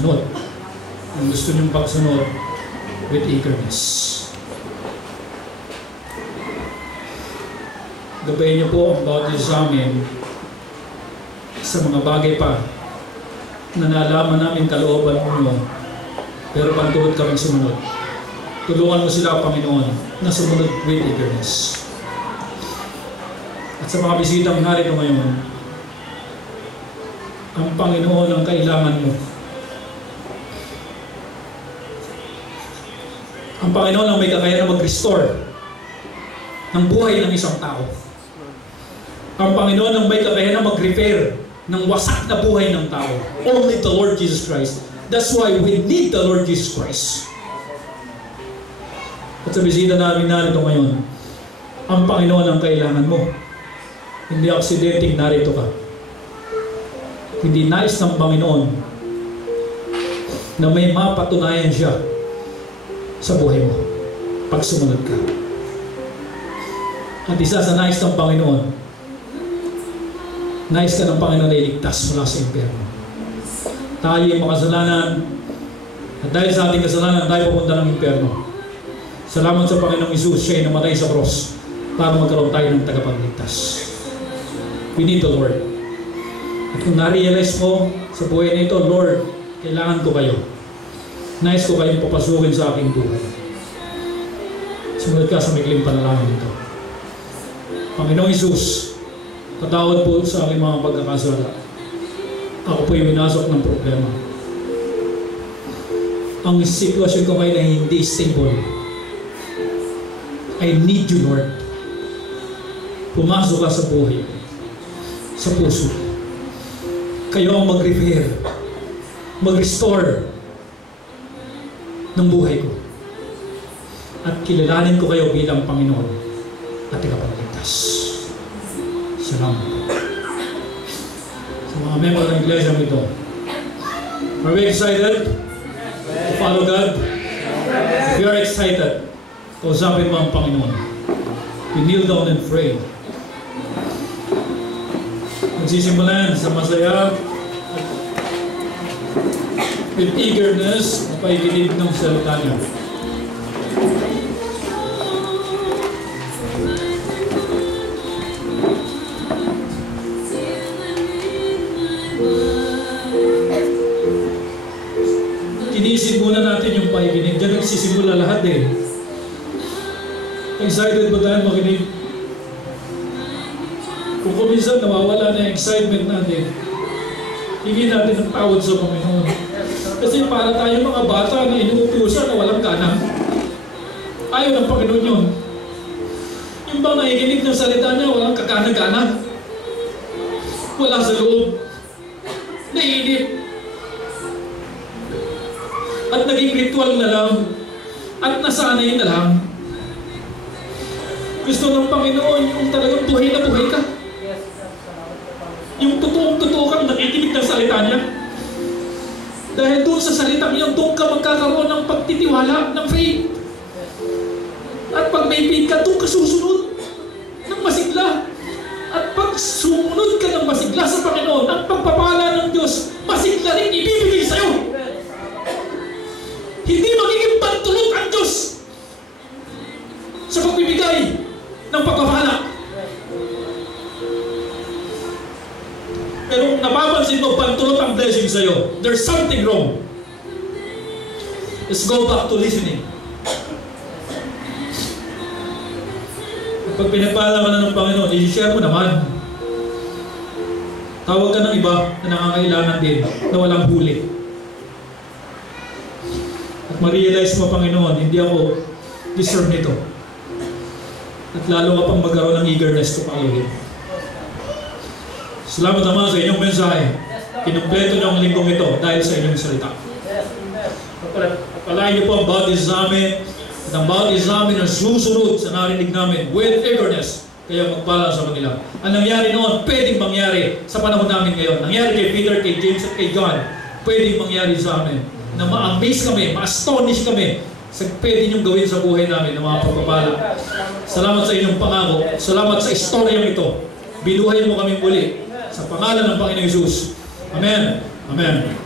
pagsunod. Kung gusto niyong pagsunod with eagerness. Gabayin niyo po ang bawat isa sa amin sa mga bagay pa na nalaman namin kalooban mo, pero pagtuod kami sumunod. Tulungan mo sila, Panginoon, na sumunod with eagerness. At sa mga bisitang narito ngayon, ang Panginoon ang kailangan mo. Ang Panginoon ang may kakayahan na mag-restore ng buhay ng isang tao. Ang Panginoon ang may kakayahan na mag-repair ng wasak na buhay ng tao. Only the Lord Jesus Christ. That's why we need the Lord Jesus Christ. At sa bisita namin narito ngayon, ang Panginoon ang kailangan mo. Hindi aksidenteng narito ka. Hindi nais ng Panginoon na may mapatunayan siya sa buhay mo pag sumunod ka. At isa sa nais ng Panginoon, nais ka ng Panginoon na iligtas mula sa impyerno. Tayo ay makasalanan, at dahil sa ating kasalanan, tayo pupunta ng impyerno. Salamat sa Panginoong Isus, siya ay namatay sa cross para magkaroon tayo ng tagapagligtas. We need the Lord. At kung na-realize mo sa buhay na ito, Lord, kailangan ko kayo. Nais ko kayong papasukin sa aking buhay. Sumunod ka sa maikling panalangin ito. Panginoong Isus, patawad po sa aking mga pagkakasala. Ako po yung minasok ng problema. Ang sitwasyon ko ngayon ay hindi stable. I need you, Lord. Pumasok ka sa buhay, sa puso. Kayo ang mag-repair, mag-restore ng buhay ko. At kilalanin ko kayo bilang Panginoon at tagapagligtas. Salamat. Sa mga member ng iglesia ito, are we excited to follow God? If you are excited, kausapin mo ang Panginoon. You kneel down and pray. Magsisimulan sa masaya with eagerness na paikinig ng salita niya. Tinisin muna natin yung paikinig. Diyan nagsisimula lahat eh. Excited ba tayo makinig? Kung kuminsan nawawala na yung excitement natin, hingin natin ng tawad sa Panginoon. Kasi para tayo mga bata na inuutusan na walang gana. Ayaw ng Panginoon yun. Yung bang nakikinig ng salita niya, walang kakana-gana. Wala sa loob. Naiinip. At naging ritual na lang. At nasanay na lang. Gusto ng Panginoon yung talagang buhay na buhay ka. Yung totoong-totoo kang nakikinig ng salita niya. Dahil doon sa salita niya, doon ka magkakaroon ng pagtitiwala, ng faith. At pag may faith ka, doon ka susunod ng masigla. At pag sumunod ka ng masigla sa Panginoon, ang pagpapala ng Diyos, masigla rin ibibigay sa'yo. Hindi magiging pantulot ang Diyos sa pagbibigay ng pagpapala. Pero kung napapansin mo, pantulot ang blessing sa'yo, there's something wrong. Let's go back to listening. Pag pinagpala ka na ng Panginoon, i-share mo naman. Tawag ka ng iba na nangangailangan din, na walang huli. At ma-realize mo, Panginoon, hindi ako deserve nito. At lalo ka pang magkaroon ng eagerness to follow Him. Salamat naman sa inyong mensahe. Kinumpleto niyo ang linggong ito dahil sa inyong salita. Pagpalain niyo po ang bawat isa sa amin at ang bawat isa sa amin na susunod sa narinig namin with eagerness. Kaya magpala sa kanila. Ang nangyari noon, pwedeng mangyari sa panahon namin ngayon. Nangyari kay Peter, kay James at kay John. Pwedeng mangyari sa amin. Na ma-amaze kami, ma-astonish kami sa pwede niyong gawin sa buhay namin ng mga pagpapala. Salamat sa inyong pangako. Salamat sa istoryang ito. Binuhay mo kami muli. Sa pangalan ng Panginoong Hesus. Amen. Amen.